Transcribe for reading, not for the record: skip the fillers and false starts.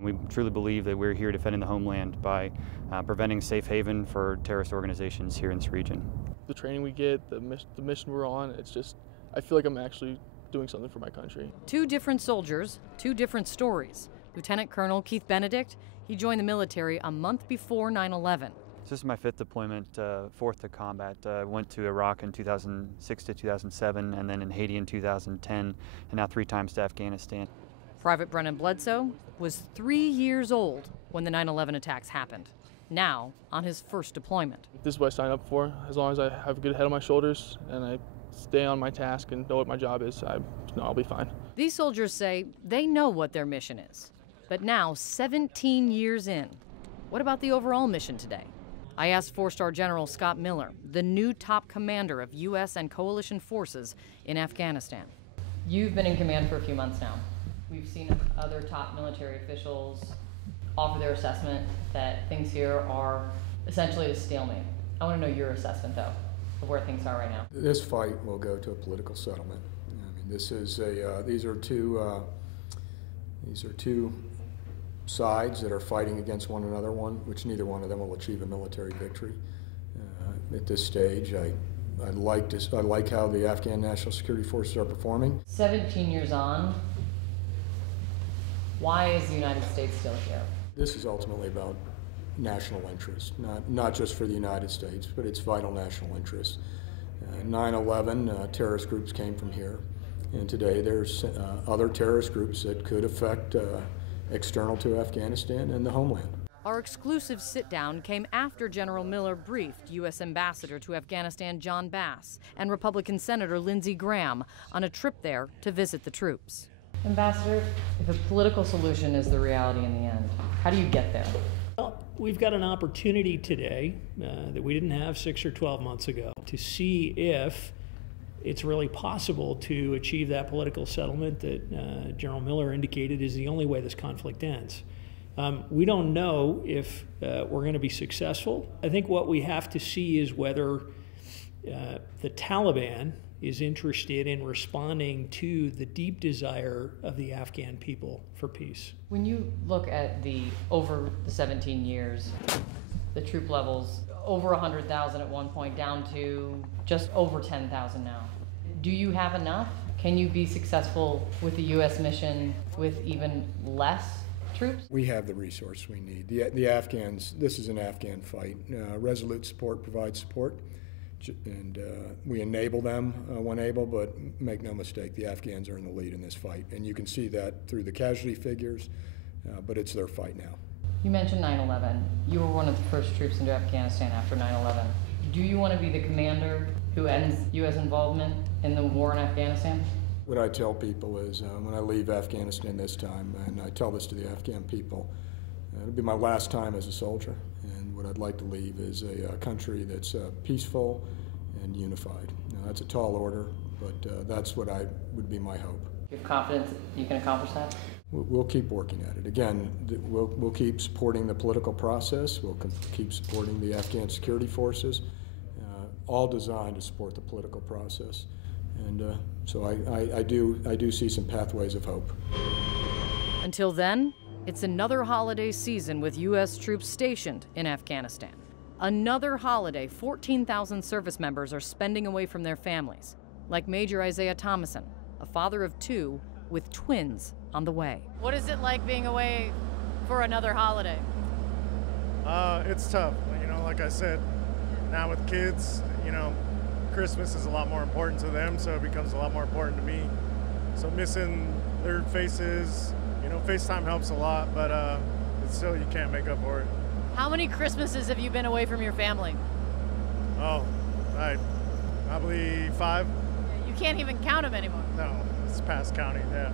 We truly believe that we're here defending the homeland by preventing safe haven for terrorist organizations here in this region. The training we get, the mission we're on, it's just, I feel like I'm actually doing something for my country. Two different soldiers, two different stories. Lieutenant Colonel Keith Benedict, he joined the military a month before 9/11. This is my 5th deployment, 4th to combat. Went to Iraq in 2006 to 2007, and then in Haiti in 2010, and now 3 times to Afghanistan. Private Brennan Bledsoe was 3 years old when the 9/11 attacks happened, now on his first deployment. This is what I signed up for. As long as I have a good head on my shoulders and I stay on my task and know what my job is, I'll be fine. These soldiers say they know what their mission is. But now, 17 years in, what about the overall mission today? I asked 4-star General Scott Miller, the new top commander of U.S. and coalition forces in Afghanistan. You've been in command for a few months now. We've seen other top military officials offer their assessment that things here are essentially a stalemate. I want to know your assessment, though, of where things are right now. This fight will go to a political settlement. I mean, this is these are two sides that are fighting against one another, which neither one of them will achieve a military victory. At this stage, I like how the Afghan National Security Forces are performing. 17 years on, why is the United States still here? This is ultimately about national interest, not just for the United States, but it's vital national interest. 9/11, terrorist groups came from here, and today there's other terrorist groups that could affect external to Afghanistan and the homeland. Our exclusive sit-down came after General Miller briefed U.S. Ambassador to Afghanistan John Bass and Republican Senator Lindsey Graham on a trip there to visit the troops. Ambassador, if a political solution is the reality in the end, how do you get there? Well, we've got an opportunity today that we didn't have 6 or 12 months ago to see if it's really possible to achieve that political settlement that General Miller indicated is the only way this conflict ends. We don't know if we're going to be successful. I think what we have to see is whether the Taliban is interested in responding to the deep desire of the Afghan people for peace. When you look at over the 17 years, the troop levels over 100,000 at one point, down to just over 10,000 now. Do you have enough? Can you be successful with the U.S. mission with even less troops? We have the resource we need. The Afghans, this is an Afghan fight. Resolute support provides support, and we enable them when able, but make no mistake, the Afghans are in the lead in this fight, and you can see that through the casualty figures, but it's their fight now. You mentioned 9/11. You were one of the first troops into Afghanistan after 9/11. Do you want to be the commander who ends U.S. involvement in the war in Afghanistan? What I tell people is when I leave Afghanistan this time, and I tell this to the Afghan people, it'll be my last time as a soldier, and what I'd like to leave is a country that's peaceful and unified. Now, that's a tall order, but that's what would be my hope. You have confidence you can accomplish that? We'll keep working at it. Again, we'll keep supporting the political process. We'll keep supporting the Afghan security forces, all designed to support the political process. And so I do see some pathways of hope. Until then, it's another holiday season with U.S. troops stationed in Afghanistan. Another holiday 14,000 service members are spending away from their families, like Major Isaiah Thomason, a father of 2 with twins on the way. What is it like being away for another holiday? It's tough. You know, like I said, now with kids, you know, Christmas is a lot more important to them, so it becomes a lot more important to me. So missing their faces, you know, FaceTime helps a lot, but still you can't make up for it. How many Christmases have you been away from your family? Oh, probably 5. You can't even count them anymore. No, it's past counting, yeah.